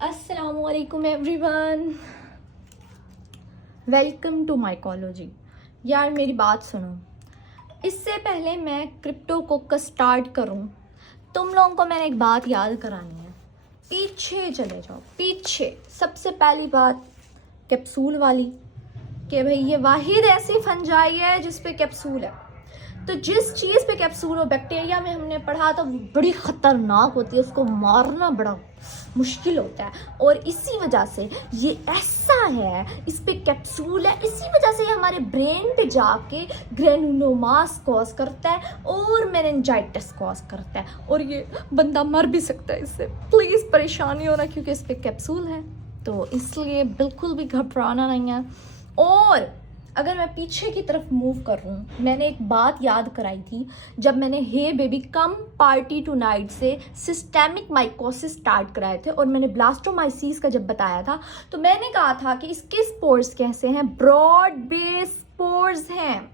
अस्सलामुअलैकुम everyone, welcome to mycology. यार मेरी बात सुनो, इससे पहले मैं क्रिप्टो कोकस स्टार्ट करूं, तुम लोगों को मैंने एक बात याद करानी है। पीछे चले जाओ, पीछे। सबसे पहली बात कैप्सूल वाली, कि भाई ये वाहिद ऐसी फंजाई है जिस पे कैप्सूल है। तो जिस चीज़ पे कैप्सूल हो, बैक्टीरिया में हमने पढ़ा था, वो बड़ी ख़तरनाक होती है, उसको मारना बड़ा मुश्किल होता है। और इसी वजह से ये ऐसा है, इस पे कैप्सूल है, इसी वजह से ये हमारे ब्रेन पे जाके ग्रेनुलोमास कॉज करता है और मेनिंजाइटिस कॉज करता है, और ये बंदा मर भी सकता है इससे। प्लीज़ परेशानी हो ना, क्योंकि इस पे कैप्सूल है, तो इसलिए बिल्कुल भी घबराना नहीं है। और अगर मैं पीछे की तरफ मूव कर रहा हूँ, मैंने एक बात याद कराई थी जब मैंने hey baby come party tonight से सिस्टेमिक माइकोसिस स्टार्ट कराए थे, और मैंने ब्लास्टोमाइसिस का जब बताया था, तो मैंने कहा था कि इसके स्पोर्स कैसे हैं, ब्रॉड बेस स्पोर्स हैं,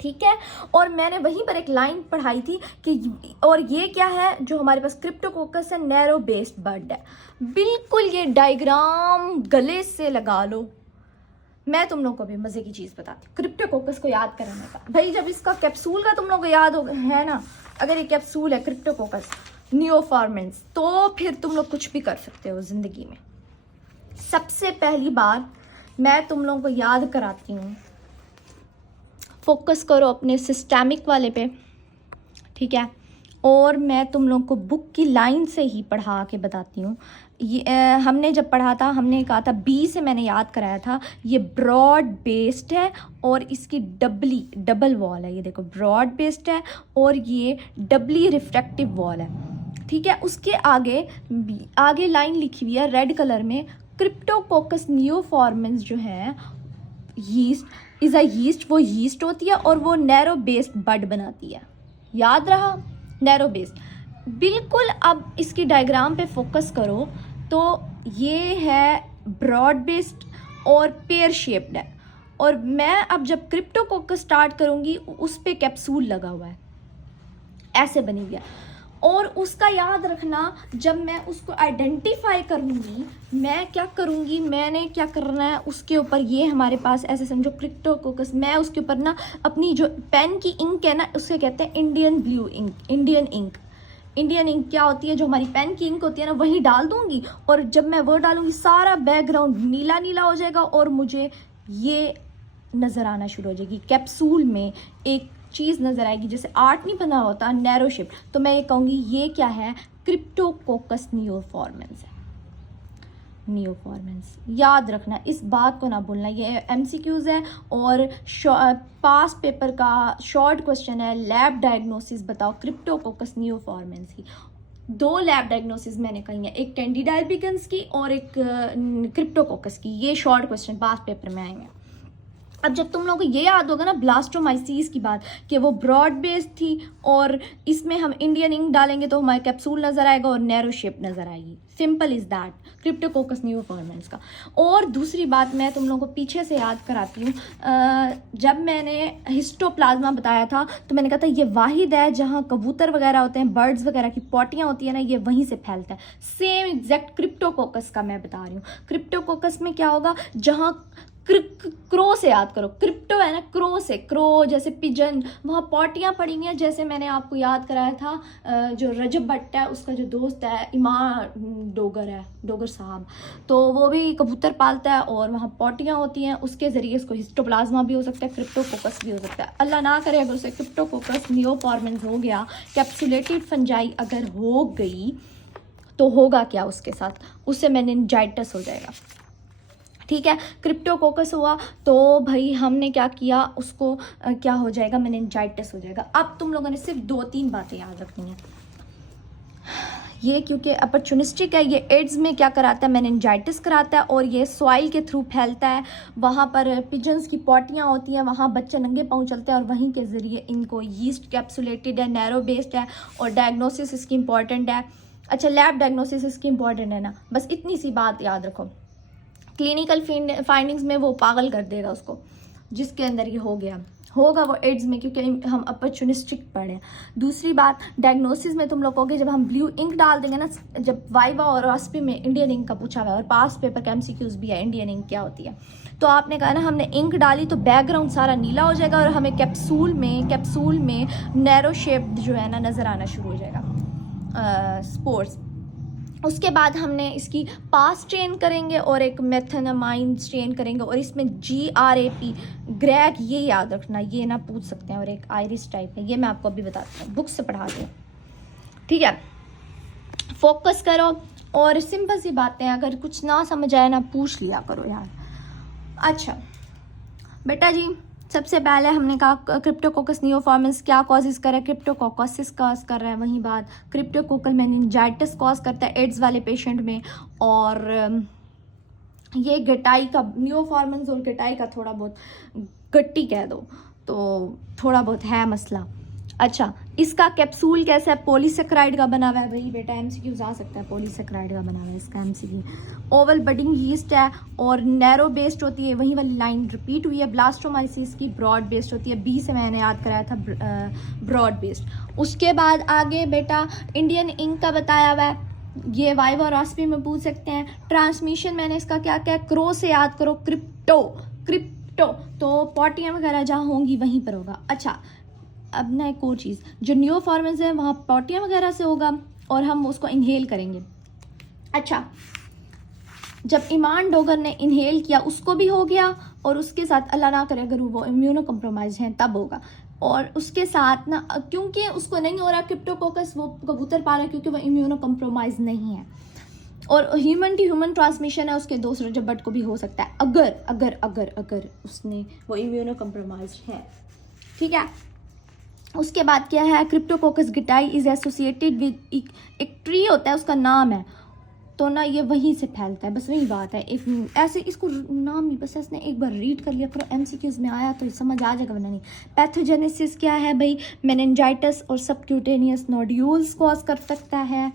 ठीक है। और मैंने वहीं पर एक लाइन पढ़ाई थी कि और ये क्या है जो हमारे पास क्रिप्टोकोकस है, नैरो बेस्ड बर्ड है। बिल्कुल ये डायग्राम गले से लगा लो। मैं तुम लोगों को भी मजे की चीज बताती हूँ क्रिप्टोकोकस को याद करने का। भाई जब इसका कैप्सूल का तुम लोगों को याद हो है ना, अगर ये कैप्सूल है क्रिप्टोकोकस नियोफॉर्मेंस, तो फिर तुम लोग कुछ भी कर सकते हो जिंदगी में। सबसे पहली बार मैं तुम लोगों को याद कराती हूँ, फोकस करो अपने सिस्टेमिक वाले पे, ठीक है। और मैं तुम लोग को बुक की लाइन से ही पढ़ा के बताती हूँ। ये हमने जब पढ़ा था, हमने कहा था बी से मैंने याद कराया था, ये ब्रॉड बेस्ड है और इसकी डबल वॉल है। ये देखो ब्रॉड बेस्ड है और ये डबली रिफ्रैक्टिव वॉल है, ठीक है। उसके आगे लाइन लिखी हुई है रेड कलर में, क्रिप्टोकोकस नियोफॉर्मेंस जो है यीस्ट इज़ अ यीस्ट, वो यीस्ट होती है और वो नैरो बेस्ड बड बनाती है। याद रहा, नैरो बेस्ड। बिल्कुल अब इसकी डायग्राम पे फोकस करो तो ये है ब्रॉड बेस्ड और पेयर शेप्ड है। और मैं अब जब क्रिप्टोकोकस स्टार्ट करूंगी, उस पे कैप्सूल लगा हुआ है, ऐसे बनी हुई है। और उसका याद रखना, जब मैं उसको आइडेंटिफाई करूंगी, मैं क्या करूंगी, मैंने क्या करना है उसके ऊपर, ये हमारे पास ऐसे समझो क्रिप्टोकोकस, मैं उसके ऊपर ना अपनी जो पेन की इंक है ना, उससे कहते हैं Indian blue ink, Indian ink. Indian ink क्या होती है, जो हमारी पेन की इंक होती है ना, वही डाल दूंगी। और जब मैं वो डालूंगी, सारा बैकग्राउंड नीला नीला हो जाएगा और मुझे ये नज़र आना शुरू हो जाएगी, कैप्सूल में एक चीज़ नज़र आएगी, जैसे आर्ट नहीं बना होता नैरो शेप। तो मैं ये कहूँगी ये क्या है, क्रिप्टोकोकस नियोफॉर्मेंस है। नियोफॉर्मेंस याद रखना, इस बात को ना भूलना। ये एमसीक्यूज़ है और पास पेपर का शॉर्ट क्वेश्चन है, लैब डायग्नोसिस बताओ क्रिप्टोकोकस नियोफॉर्मेंस की। 2 लैब डायग्नोसिस मैंने कही है, एक कैंडिडा एल्बिगन्स की और एक क्रिप्टोकोकस की। ये शॉर्ट क्वेश्चन पास पेपर में आएंगे। अब जब तुम लोगों को ये याद होगा ना ब्लास्टोमाइसिस की बात, कि वो ब्रॉड बेस्ड थी और इसमें हम इंडियन इंक डालेंगे तो हमारा कैप्सूल नज़र आएगा और नैरो शेप नज़र आएगी। सिंपल इज़ दैट क्रिप्टोकोकस नियोफॉर्मेंस का। और दूसरी बात मैं तुम लोगों को पीछे से याद कराती हूँ, जब मैंने हिस्टोप्लाज्मा बताया था तो मैंने कहा था ये वाहिद है जहाँ कबूतर वगैरह होते हैं, बर्ड्स वगैरह की पॉटियाँ होती है ना, ये वहीं से फैलता है। सेम एग्जैक्ट क्रिप्टोकोकस का मैं बता रही हूँ। क्रिप्टोकोकस में क्या होगा, जहाँ क्रो से याद करो, क्रिप्टो है ना, क्रो से, क्रो जैसे पिजन, वहाँ पॉटियाँ पड़ी हुई हैं। जैसे मैंने आपको याद कराया था जो रजब भट्ट है, उसका जो दोस्त है इमाम डोगर है, डोगर साहब, तो वो भी कबूतर पालता है और वहाँ पॉटियाँ होती हैं, उसके ज़रिए उसको हिस्टोप्लाज्मा भी हो सकता है, क्रिप्टोकोकस भी हो सकता है। अल्लाह ना करे अगर उसे क्रिप्टोकोकस नियोफॉर्मेंस हो गया, कैप्सुलेटेड फंजाई अगर हो गई, तो होगा क्या उसके साथ, उससे मेनिंजाइटिस हो जाएगा, ठीक है। क्रिप्टोकोकस हुआ तो भाई हमने क्या किया, उसको क्या हो जाएगा, मेनिंजाइटिस हो जाएगा। अब तुम लोगों ने सिर्फ 2-3 बातें याद रखनी है। ये क्योंकि अपॉर्चुनिस्टिक है, ये एड्स में क्या कराता है, मेनिंजाइटिस कराता है, और ये सॉइल के थ्रू फैलता है। वहाँ पर पिजन्स की पॉटियाँ होती हैं, वहाँ बच्चे नंगे पाँव चलते हैं और वहीं के ज़रिए इनको, यीस्ट कैप्सुलेटेड है, नैरो बेस्ड है, और डायग्नोसिस इसकी इंपॉर्टेंट है। अच्छा, लैब डायग्नोसिस इसकी इंपॉर्टेंट है ना, बस इतनी सी बात याद रखो। क्लिनिकल फाइंडिंग्स में वो पागल कर देगा उसको जिसके अंदर ये हो गया। होगा वो एड्स में, क्योंकि हम अपॉर्चुनिस्टिक पढ़े। दूसरी बात, डायग्नोसिस में तुम लोग कहोगे जब हम ब्लू इंक डाल देंगे ना, जब वाइवा और ऑस्पी में इंडियन इंक का पूछा हुआ है और पास पेपर का MCQs भी है इंडियन इंक क्या होती है, तो आपने कहा ना हमने इंक डाली तो बैकग्राउंड सारा नीला हो जाएगा और हमें कैप्सूल में नैरो शेप जो है ना नज़र आना शुरू हो जाएगा स्पोर्स। उसके बाद हमने इसकी पास चेन करेंगे और एक मेथेनामाइन चेन करेंगे, और इसमें GRAP ग्रैग, ये याद रखना, ये ना पूछ सकते हैं, और एक आयरिस टाइप है, ये मैं आपको अभी बताती हूँ, बुक से पढ़ा दूँ, ठीक है। फोकस करो और सिंपल सी बातें, अगर कुछ ना समझ आए ना पूछ लिया करो यार। अच्छा बेटा जी, सबसे पहले हमने कहा क्रिप्टोकोकस नियोफॉर्मन्स क्या कॉजेज़ कर रहा है, क्रिप्टोकोकसिस कॉज कर रहा है, वहीं बात क्रिप्टोकोकल मेनिंजाइटिस कॉज करता है एड्स वाले पेशेंट में, और ये गटाई का नियोफॉर्मन्स और गटाई का थोड़ा बहुत गट्टी कह दो तो थोड़ा बहुत है मसला। अच्छा, इसका कैप्सूल कैसा है, पॉलीसेक्राइड का बना हुआ है, वही बेटा MCQs आ सकता है, पॉलीसेक्राइड का बना हुआ है इसका MCQ। ओवल बडिंग यीस्ट है और नैरो बेस्ड होती है, वही वाली लाइन रिपीट हुई है। ब्लास्टोमाइसिस की ब्रॉड बेस्ड होती है, B से मैंने याद कराया था ब्रॉड बेस्ड। उसके बाद आगे बेटा इंडियन इंक का बताया हुआ है, ये वाइवा और ऑस्पी में पूछ सकते हैं। ट्रांसमिशन मैंने इसका क्या क्या, क्रो से याद करो, क्रिप्टो तो पॉटियाँ वगैरह जहाँ होंगी वहीं पर होगा। अच्छा, अब ना एक और चीज़, जो नियोफॉर्मन्स है वहाँ पॉटियाँ वगैरह से होगा और हम उसको इनहेल करेंगे। अच्छा, जब ईमान डोगर ने इनहेल किया उसको भी हो गया, और उसके साथ अल्लाह ना करे अगर वो इम्यूनो कम्प्रोमाइज हैं तब होगा, और उसके साथ ना क्योंकि उसको नहीं हो रहा क्रिप्टोकोकस, वो कबूतर पा रहा है क्योंकि वो इम्यूनो कम्प्रोमाइज नहीं है, और ह्यूमन टू ह्यूमन ट्रांसमिशन है, उसके दूसरे जबट को भी हो सकता है अगर अगर अगर अगर उसने वो इम्यूनो कम्प्रोमाइज है, ठीक है। उसके बाद क्या है, क्रिप्टोकोकस गिटाई इज एसोसिएटेड विद एक ट्री होता है उसका नाम है, तो ना ये वहीं से फैलता है, बस वही बात है। एक ऐसे इसको नाम ही बस ऐसे एक बार रीड कर लिया करो, MCQs में आया तो समझ आ जाएगा, वरना नहीं। पैथोजेनेसिस क्या है भाई, मेनिंजाइटिस और सबक्यूटेनियस नोड्यूल्स कॉज कर सकता है,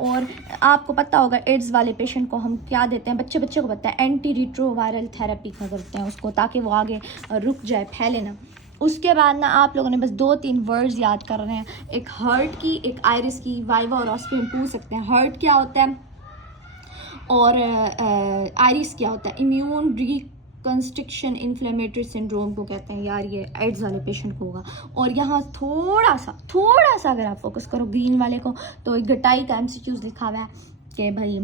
और आपको पता होगा एड्स वाले पेशेंट को हम क्या देते हैं, बच्चे को पता है, एंटी रिट्रोवायरल थेरेपी का करते हैं उसको, ताकि वो आगे रुक जाए, फैले ना। उसके बाद ना आप लोगों ने बस 2-3 वर्ड्स याद कर रहे हैं, एक हर्ट की, एक आयरिस की, वाइवा और ऑस्पी में पूछ सकते हैं हर्ट क्या होता है और आयरिस क्या होता है। इम्यून रिकंस्ट्रक्शन इन्फ्लेमेटरी सिंड्रोम को कहते हैं यार, ये एड्स वाले पेशेंट को होगा। और यहाँ थोड़ा सा अगर आप फोकस करो ग्रीन वाले को, तो गटाई का MCQs लिखा हुआ है कि भाई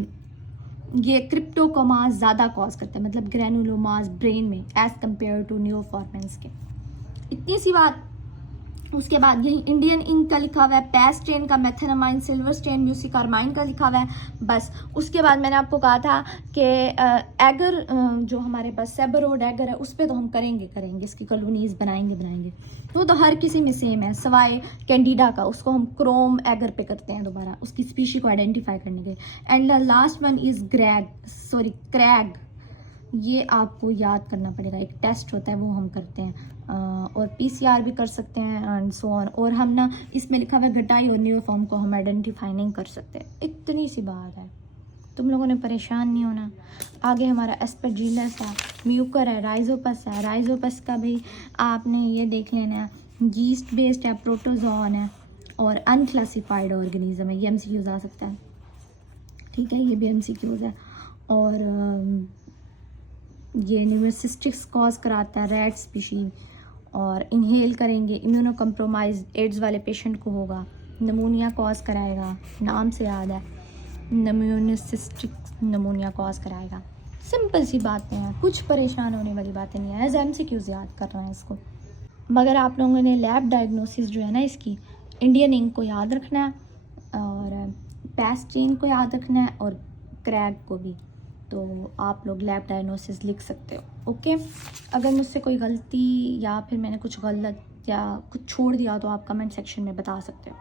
ये क्रिप्टोकोमास ज़्यादा कॉज करता है, मतलब ग्रैनुलोमास ब्रेन में एज कम्पेयर टू नियोफॉर्मेंस के, इतनी सी बात। उसके बाद यही इंडियन इंक का लिखा हुआ है, पैस स्ट्रेन का, मेथेनामाइन, सिल्वर स्ट्रेन, म्यूसिकारमाइन का लिखा हुआ है, बस। उसके बाद मैंने आपको कहा था कि एगर जो हमारे पास सेबरोड एगर है उस पर तो हम करेंगे इसकी कॉलोनीज बनाएंगे, वो तो हर किसी में सेम है, सवाए कैंडिडा का, उसको हम क्रोम एगर पे करते हैं दोबारा उसकी स्पीशी को आइडेंटिफाई करने के। And the last one is crag, ये आपको याद करना पड़ेगा, एक टेस्ट होता है वो हम करते हैं, और PCR भी कर सकते हैं एंड सो ऑन। और हम ना इसमें लिखा हुआ है गटाई और नियोफॉर्म को हम आइडेंटिफाई नहीं कर सकते, इतनी सी बात है, तुम लोगों ने परेशान नहीं होना। आगे हमारा एस्परजिलस है, म्यूकर है, राइजोपस है, राइजोपस का भी आपने ये देख लेना है, यीस्ट बेस्ड है, प्रोटोजोन है और अनक्लासिफाइड ऑर्गेनिज्म है, ये MCQs आ सकता है, ठीक है, ये भी MCQs है। और ये न्यूमोसिस्टिक्स कॉज कराता है, रैट स्पीशी, और इनहेल करेंगे, इम्यूनो कम्प्रोमाइज एड्स वाले पेशेंट को होगा, नमूनिया कॉज कराएगा, नाम से याद है, न्यूमोसिस्टिक नमूनिया कॉज कराएगा। सिंपल सी बातें हैं, कुछ परेशान होने वाली बातें नहीं है, एज MCQs याद कर रहे हैं इसको। मगर आप लोगों ने लैब डायग्नोसिस जो है ना इसकी, इंडियन इंक को याद रखना है और पैस चेन को याद रखना है और क्रैग को भी, तो आप लोग लैब डायग्नोसिस लिख सकते हो। ओके, अगर मुझसे कोई गलती या फिर मैंने कुछ गलत या कुछ छोड़ दिया तो आप कमेंट सेक्शन में बता सकते हो।